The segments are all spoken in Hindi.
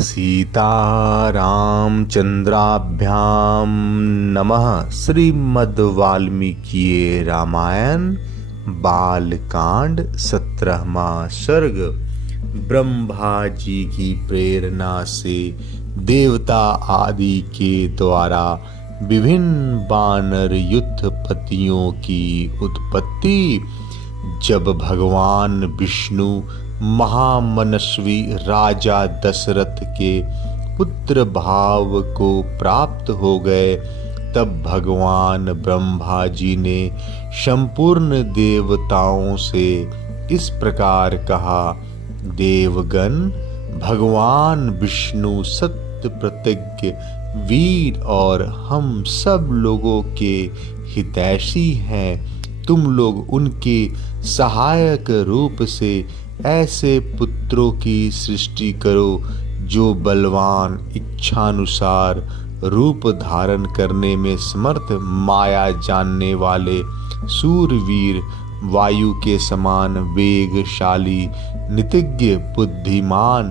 सीतारामचंद्राभ्याम नमः। श्रीमद् वाल्मीकि रामायण बालकांड 17वां सर्ग। ब्रह्मा जी की प्रेरणा से देवता आदि के द्वारा विभिन्न वानर युद्धपतियों की उत्पत्ति। जब भगवान विष्णु महामनस्वी राजा दशरथ के पुत्र भाव को प्राप्त हो गए, तब भगवान ब्रह्मा जी ने संपूर्ण देवताओं से इस प्रकार कहा। देवगण, भगवान विष्णु सत्य प्रतिज्ञ वीर और हम सब लोगों के हितैषी हैं। तुम लोग उनके सहायक रूप से ऐसे पुत्रों की सृष्टि करो जो बलवान, इच्छानुसार रूप धारण करने में समर्थ, माया जानने वाले, सूरवीर, वायु के समान वेगशाली, नीतिज्ञ, बुद्धिमान,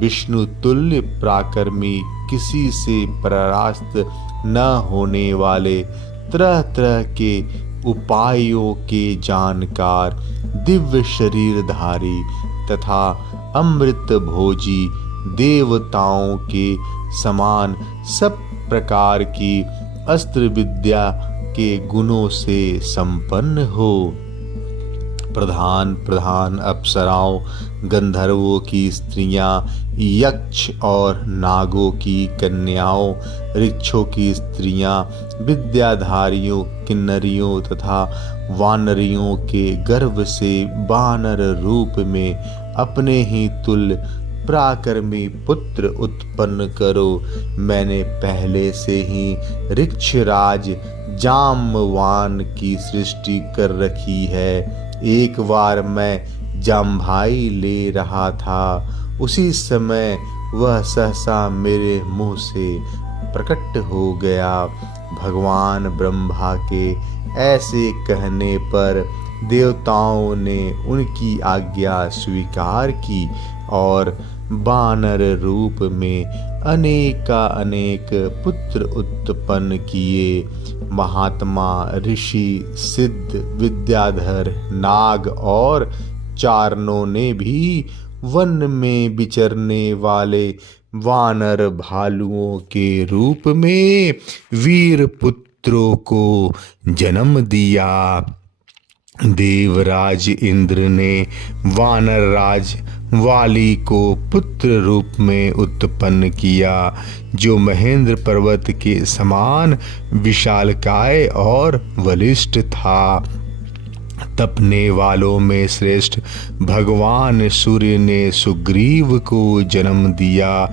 विष्णु तुल्य पराक्रमी, किसी से परास्त न होने वाले, तरह तरह के उपायों के जानकार, दिव्य शरीरधारी तथा अमृत भोजी, देवताओं के समान सब प्रकार की अस्त्र विद्या के गुणों से संपन्न हो। प्रधान प्रधान अप्सराओं, गंधर्वों की स्त्रियां, यक्ष और नागों की कन्याओं, ऋक्षों की स्त्रियां, विद्याधारियों, किन्नरियों तथा वानरियों के गर्भ से वानर रूप में अपने ही तुल्य पराक्रमी पुत्र उत्पन्न करो। मैंने पहले से ही ऋक्षराज जाम्बवान की सृष्टि कर रखी है। एक बार मैं जाम्भाई ले रहा था, उसी समय वह सहसा मेरे मुंह से प्रकट हो गया। भगवान ब्रह्मा के ऐसे कहने पर देवताओं ने उनकी आज्ञा स्वीकार की और वानर रूप में अनेक पुत्र उत्पन्न किए। महात्मा, ऋषि, सिद्ध, विद्याधर, नाग और चारणों ने भी वन में विचरने वाले वानर भालुओं के रूप में वीर पुत्रों को जन्म दिया। देवराज इंद्र ने वानर राज वाली को पुत्र रूप में उत्पन्न किया, जो महेंद्र पर्वत के समान विशालकाय और बलिष्ठ था। तपने वालों में श्रेष्ठ भगवान सूर्य ने सुग्रीव को जन्म दिया।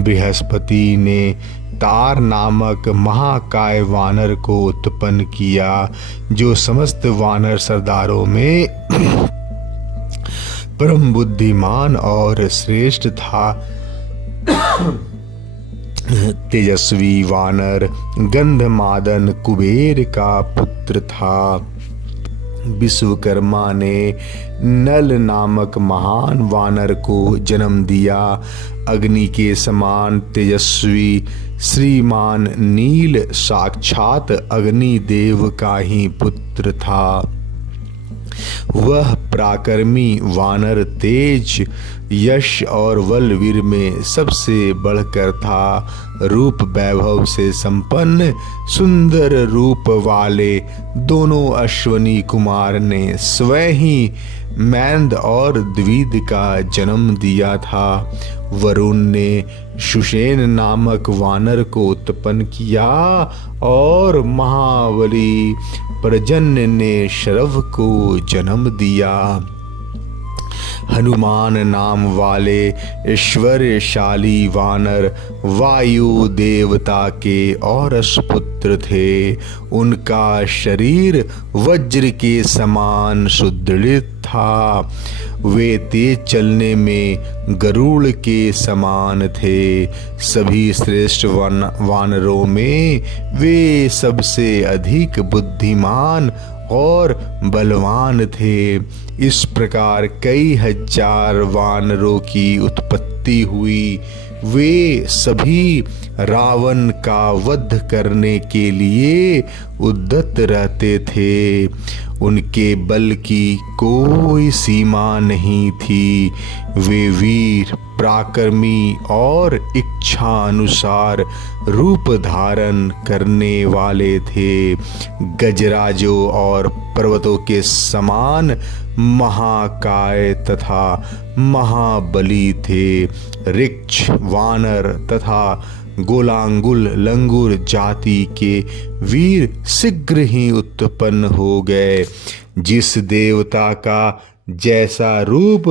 बृहस्पति ने तार नामक महाकाय वानर को उत्पन्न किया, जो समस्त वानर सरदारों में परम बुद्धिमान और श्रेष्ठ था। तेजस्वी वानर गंधमादन कुबेर का पुत्र था। विश्वकर्मा ने नल नामक महान वानर को जन्म दिया। अग्नि के समान तेजस्वी श्रीमान नील साक्षात अग्निदेव का ही पुत्र था। वह पराक्रमी वानर तेज, यश और बलवीर में सबसे बढ़कर था। रूप वैभव से संपन्न सुंदर रूप वाले दोनों अश्वनी कुमार ने स्वयं ही मैंद और द्विद का जन्म दिया था। वरुण ने सुषेण नामक वानर को उत्पन्न किया और महाबली पर्जन्य ने शरभ को जन्म दिया। हनुमान नाम वाले ऐश्वर्यशाली वानर वायु देवता के औरस पुत्र थे। उनका शरीर वज्र के समान सुदृढ़ था। वे तेज चलने में गरुड़ के समान थे। सभी श्रेष्ठ वानरों में वे सबसे अधिक बुद्धिमान और बलवान थे। इस प्रकार कई हजार वानरों की उत्पत्ति हुई। वे सभी रावण का वध करने के लिए उद्यत रहते थे। उनके बल की कोई सीमा नहीं थी। वे वीर, पराक्रमी और इच्छा अनुसार रूप धारण करने वाले थे। गजराजों और पर्वतों के समान महाकाय तथा महाबली थे। ऋक्ष, वानर तथा गोलांगुल लंगूर जाति के वीर शीघ्र ही उत्पन्न हो गए। जिस देवता का जैसा रूप,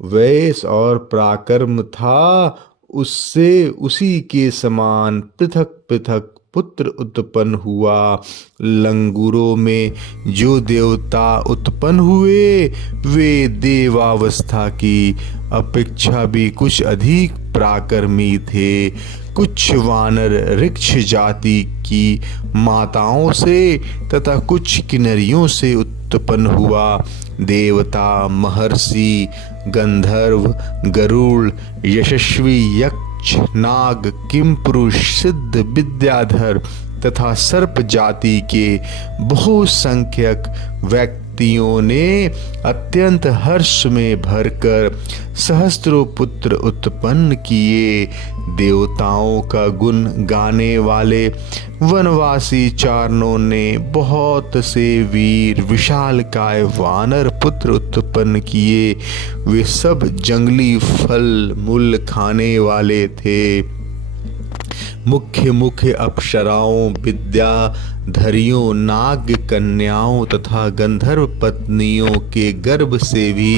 वेश और पराक्रम था, उससे उसी के समान पृथक पृथक पुत्र उत्पन्न हुआ। लंगूरों में जो देवता उत्पन्न हुए वे देवावस्था की अपेक्षा भी कुछ अधिक पराक्रमी थे। कुछ वानर ऋक्ष जाति की माताओं से तथा कुछ किन्नरियों से उत्पन्न हुआ। देवता, महर्षि, गंधर्व, गरुड़, यशस्वी, यक्ष, नाग, किंपुरुष, सिद्ध, विद्याधर तथा सर्प जाति के बहुसंख्यक व्यक्तियों ने अत्यंत हर्ष में भरकर सहस्त्रों पुत्र उत्पन्न किए। देवताओं का गुण गाने वाले वनवासी चारणों ने बहुत से वीर विशालकाय वानर पुत्र उत्पन्न किए। वे सब जंगली फल मूल खाने वाले थे। मुख्य मुख्य अप्सराओं, विद्याधरियों, नाग कन्याओं तथा गंधर्व पत्नियों के गर्भ से भी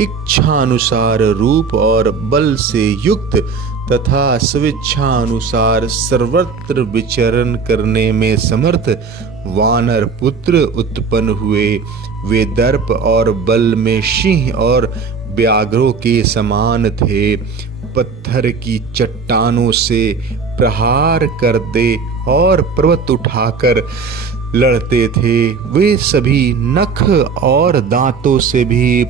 इच्छानुसार रूप और बल से युक्त तथा स्वेच्छानुसार सर्वत्र विचरण करने में समर्थ वानर पुत्र उत्पन्न हुए। वे दर्प और बल में सिंह और व्याघ्रों के समान थे। पत्थर की चट्टानों से प्रहार करते और पर्वत उठाकर लड़ते थे। वे सभी नख और दांतों से भी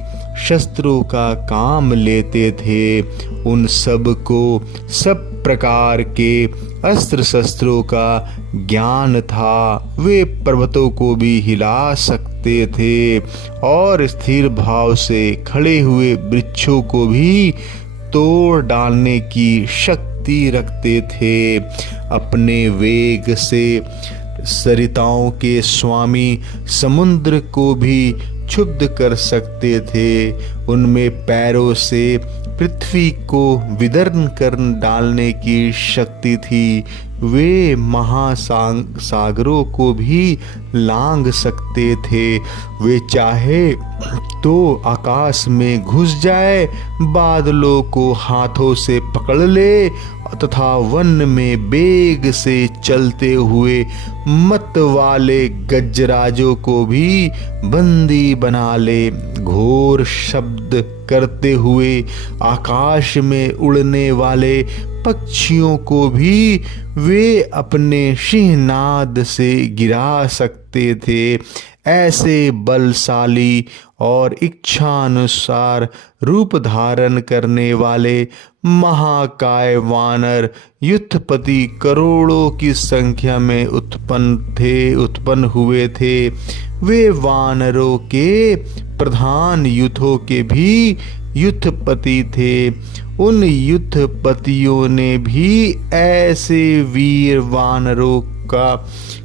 शस्त्रों का काम लेते थे। उन सब को सब प्रकार के अस्त्र शस्त्रों का ज्ञान था। वे पर्वतों को भी हिला सकते थे और स्थिर भाव से खड़े हुए वृक्षों को भी तोड़ डालने की शक्ति रखते थे। अपने वेग से सरिताओं के स्वामी समुद्र को भी क्षुब्ध कर सकते थे। उनमें पैरों से पृथ्वी को विदर्न कर डालने की शक्ति थी। वे महासागरों को भी लांघ सकते थे। वे चाहे तो आकाश में घुस जाए, बादलों को हाथों से पकड़ ले तथा वन में वेग से चलते हुए मत वाले गजराजों को भी बंदी बना ले। घोर शब्द करते हुए आकाश में उड़ने वाले पक्षियों को भी वे अपने सिंहनाद से गिरा सकते थे। ऐसे बलशाली और इच्छानुसार रूप धारण करने वाले महाकाय वानर युद्धपति करोड़ों की संख्या में उत्पन्न हुए थे। वे वानरों के प्रधान युद्धों के भी युद्धपति थे। उन युद्धपतियों ने भी ऐसे वीर वानरों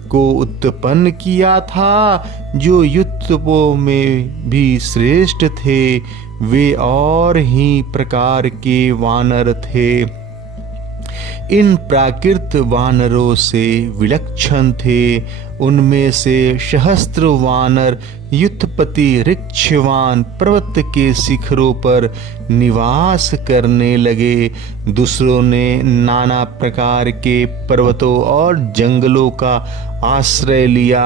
को उत्पन्न किया था जो युद्धों में भी श्रेष्ठ थे। वे और ही प्रकार के वानर थे। इन प्राकृत वानरों से विलक्षण थे। उनमें से सहस्त्र वानर युद्धपति ऋक्षवान पर्वत के शिखरों पर निवास करने लगे। दूसरों ने नाना प्रकार के पर्वतों और जंगलों का आश्रय लिया।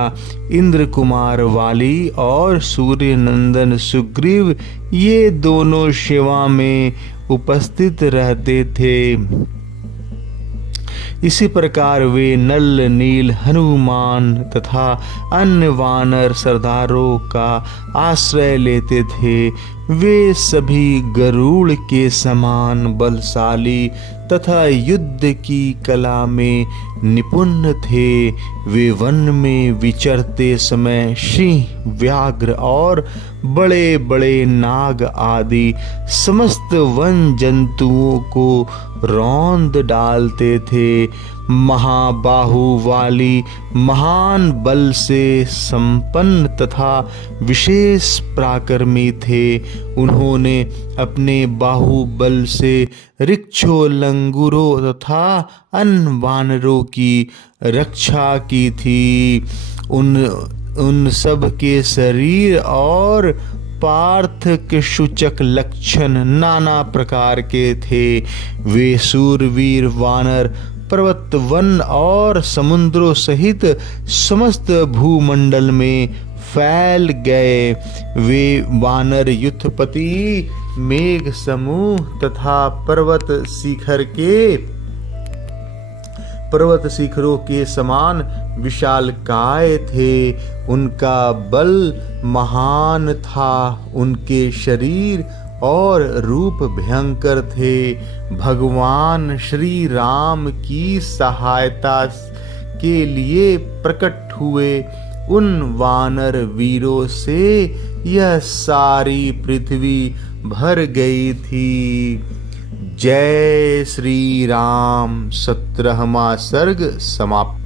इंद्र कुमार वाली और सूर्य नंदन सुग्रीव ये दोनों सेवा में उपस्थित रहते थे। इसी प्रकार वे नल, नील, हनुमान तथा अन्य वानर सरदारों का आश्रय लेते थे। वे सभी गरुड़ के समान बलशाली तथा युद्ध की कला में निपुण थे। वे वन में विचरते समय सिंह, व्याघ्र और बड़े बड़े नाग आदि समस्त वन जंतुओं को रौंद डालते थे। महाबाहु वाली, महान बल से संपन्न तथा विशेष पराक्रमी थे। उन्होंने अपने बाहुबल से वृक्षों, लंगूरों तथा अन्य वानरों की रक्षा की थी। उन सब के शरीर और पार्थ सूचक लक्षण नाना प्रकार के थे। वे शूरवीर वानर पर्वत, वन और समुद्रों सहित समस्त भूमंडल में फैल गए। वे वानर युद्धपति, मेघ समूह तथा पर्वत शिखरों के समान विशालकाय थे। उनका बल महान था। उनके शरीर और रूप भयंकर थे। भगवान श्री राम की सहायता के लिए प्रकट हुए उन वानर वीरों से यह सारी पृथ्वी भर गई थी। जय श्री राम। 17वां सर्ग समाप्त।